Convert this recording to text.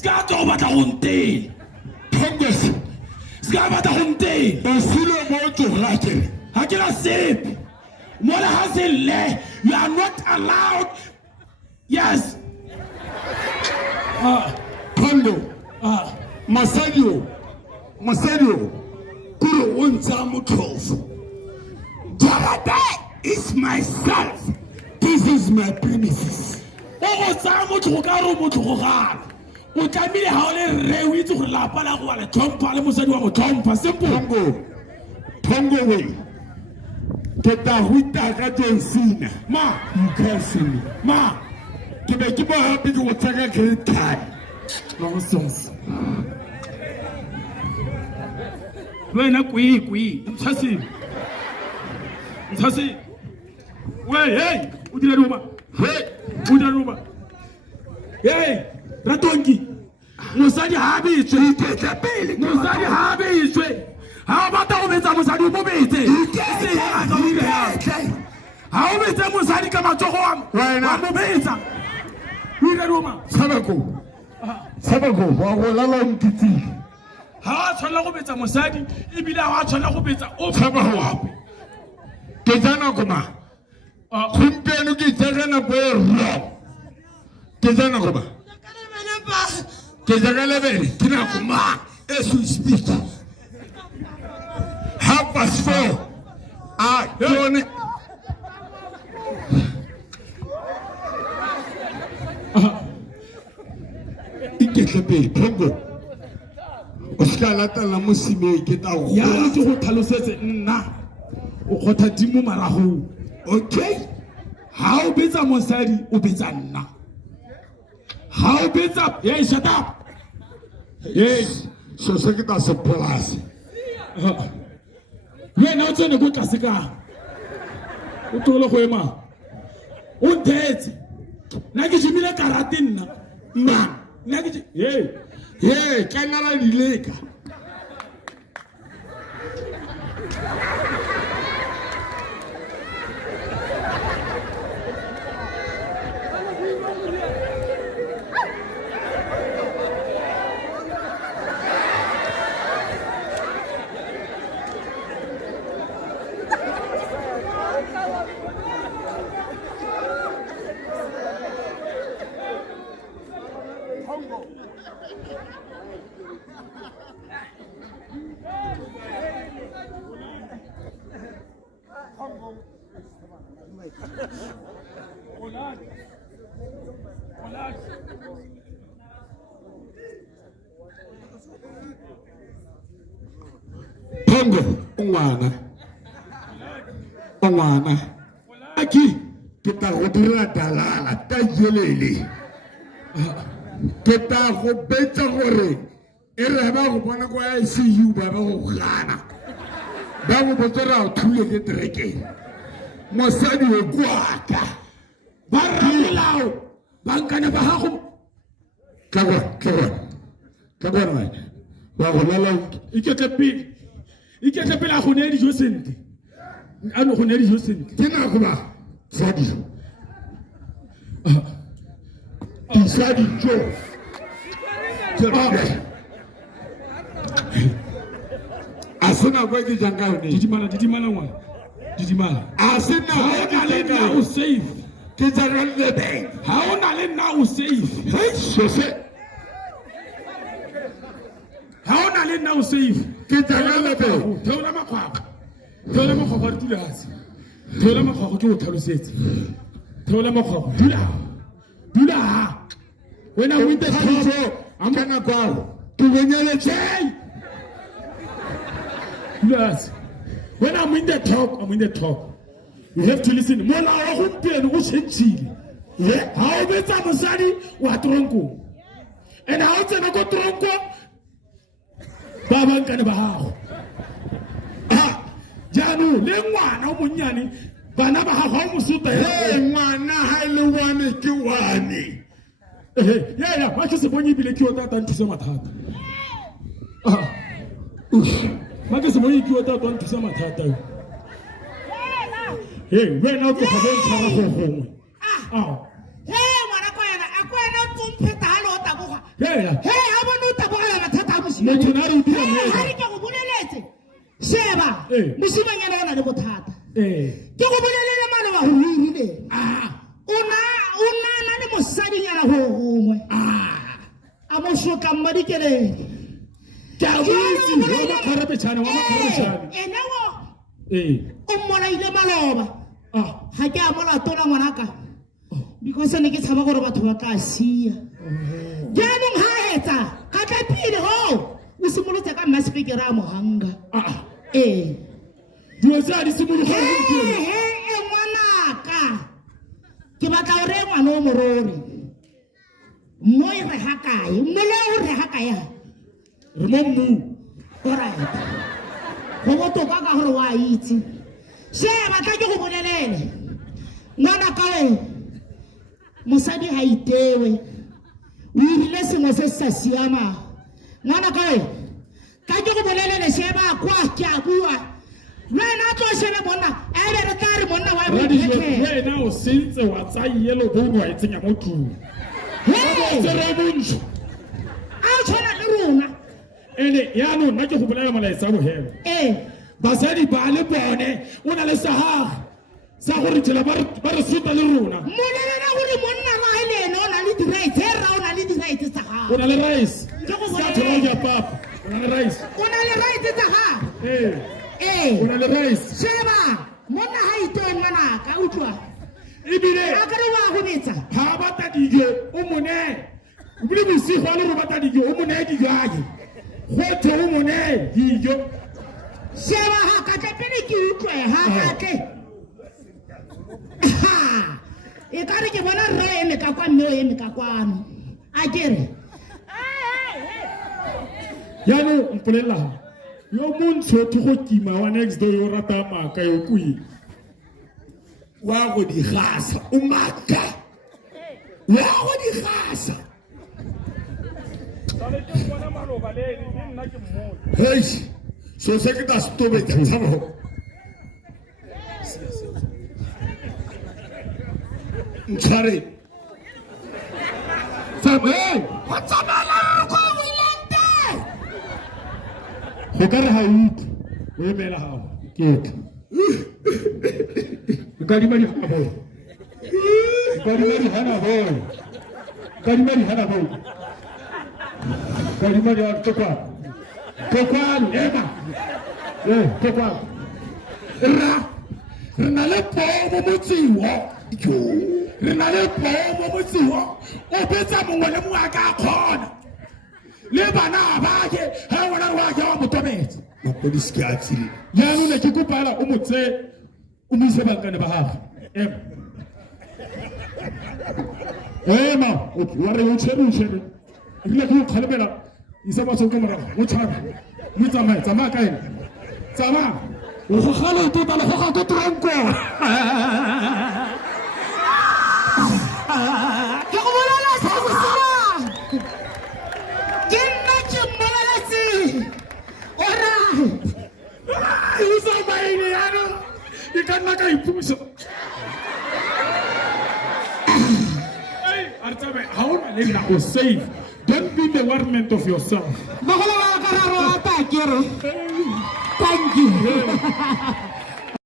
Ska tlo batla go ntena. Congress. Ska batla go ntena. Ba silo mo tsogatse. Ha ke la sepe. Mola ha se le, you are not allowed. Yes. Phando. Masadio. Kuro unza mothofu. Jarada is myself. This is my premises. O tsa motho ka ro motho go gala. O tlamile ha o le re o itse go lapa la go bala tlhompha le mosadi wa go tlhompha simple. Phongo we. Keta huita ka Jensina. Ma, you can't see me. Ma, ke be ke bo happy go tsaka great time. nonsense. Wena kwi, mtshasi. Wey, hey, o dira roma. Hey, Ratongi. Mosadi ha bitswe ipetla pele. Mosadi ha bitswe. Ha batla go betsa mosadi mo betse. Ha o betsa mosadi ka matsogo wa mo betsa. Dira roma. Sabako wa go lala ntitsi. Ha tshwana go betsa mosadi ebile ha tshwana go betsa o Sabago. Ke jana koma. Kumpeno ke tsagana boerro. Ke jana koma. Ke jagala bele kina koma as we speak. 4:30. Yone. Iketle pele Phongo. O ska lata la mosime ke ta go. Ya re go tlhalosetse nna. O khotha dimo marago. Okay? Ha o betsa mosadi o betsa nna. Ha o betsa, hey, shut up. Yes, so se ke ta se polase. Wena o tsene go tlase ka. O tolo go ema. O ntetse. Na ke jimile karate nna. Na ke hey, kana la dileka. Phongo ngwana aki ke ta go dira dalala ta jelele ke ta go betsa gore e re ba go bona kwa ICU ba go gana ba go botsera o thule ke trekeng mosadi o kwaka ba ramolao bankana ba gago ka bona ba go lala iketle pele a go ne dijo sente. Ano go ne dijo sente. ke na go ba sadi Sadi Joe. Asina kwa ki janga ni. Didimala ngwana. Didimala. Asina ha le na o safe. Ke janga le beng. Ha ona le na o safe. Hey, so se. Ha ona le na o safe. Ke janga le beng. Theola makhwakwa. Theola makhwakwa di tulase. Theola makhwakwa ke o tlhalosetse. Theola makhwakwa dula. When I went to I'm gonna go to Venezuela. Yes. When I'm in the talk. You have to listen. Mola wa gompieno go tshentshile. Ha o betsa mosadi wa tronko. And ha o tsena go tronko ba bankane ba gago. Janu le ngwana o monnyane bana ba gago o mosuta. Ngwana ha ile wane ke wane. Yeah, ba ke se bonye bile ke o tata ntse mathata. Ba ke se bonye ke o tata ntse mathata. Hey, when out of the Hey, ngwana kwa yana, a kwa yana tsomphe talo ta boga. Yeah. He a bona o tabogela mathata a mosimanyana. Motho na re dira He, mega. ha re ke go boleletse. Sheba. Eh. Mosimanyana o na le bothata. Eh. Ke go bolelele maloba go hirile. O na le mosadinyana go gongwe. A mo shoka mmadi Keledi. Ke a botse wa makgarebetšhane Ene wo Eh. o mmolaile maloba. Ha ke a molatona ngwanaka. Because ne ke tshaba gore batho ba tla sia. Jaanong ha etsa ka tla pele ho. O simolotse ka maspikera a mohanga. Dilo tsa di simologa He ngwanaka. Ke batla o re ngwana o morori. Mo e re ha kae? Mo le o re ha kae? re mo mmu. Alright. Go botoka ka gore wa itse. Se batla ke go bolelele. Ngwana ka we. Mosadi ha itewe. O ile sengwe se sa siama. Ngwana ka we. Ka ke go bolelele se ba kwa ke a bua. Wena tlo shebe monna. E be re tla re monna wa Radijo wena o sentse wa tsa yelo bono wa itsenya mo tlung. Hey! Tsere bontsho. A tshwana le rona. Ene ya no nna ke go bolela molaetsa bohelo. Basadi ba le bone o na le sahaga sa gore tshela ba re suta le rona. Molelela gore monna wa ile ene o na le di-rights. He ra o na le di-rights tsa gago. O na le rice. Ke go Sa bolela. thola ya papa. O na le rice. O na le rights tsa gago. O na le rice. Sheba monna ha ito ngwanaka utlwa. Ebile A ka re wa go betsa. ha batla dijo o mone. O bile bosigo a le go batla dijo o mone dijo ake. Go the o mone dijo. Sheba ha ka tla pele ke utlwe ha tle. E ka re ke bona rre eme ka kwa mme o eme ka kwano. A kere. Ya no mpolela. Yo montsho ke go kima wa next door yo rata maka yo kui. Wa go di gasa o maka. Wa go di gasa. Hey, so se ke ta stobe tsa tsamo. Ntshware. Hey! What's up ala go wilente? Go ka re ha utlwe. O emela ha. Ke utlwe. Kadimadi hana boy. Kadimadi hana boy. Kadimadi hana boy. Kokwa ema. Kokwa. Re na le pomo motsiwo. Re na le pomo motsiwo. O betsa mongwe le mongwe a ka kgona. Le bana ba ke ha wona wa ke wa motometse. Mapodisi ke a tsile. Ya nna ke kopala o motse o mo ise bankane ba gaga. Ema, wa re o tshebe. Ile go kgalemela isa ba tsoko morago. O tshaba. Mo tsama ka ene. Tsama. O go gala o tota le go ga ko tronko. Ke go bolela se go sima. Ke nna ke mmolela se. Ora. O sa ba ene ya no. Ke ka nna ka ipuso. Hey, Artabe, how are you now safe? Don't be the warment of yourself. Ba go la ka ra ro ta kere. Thank you.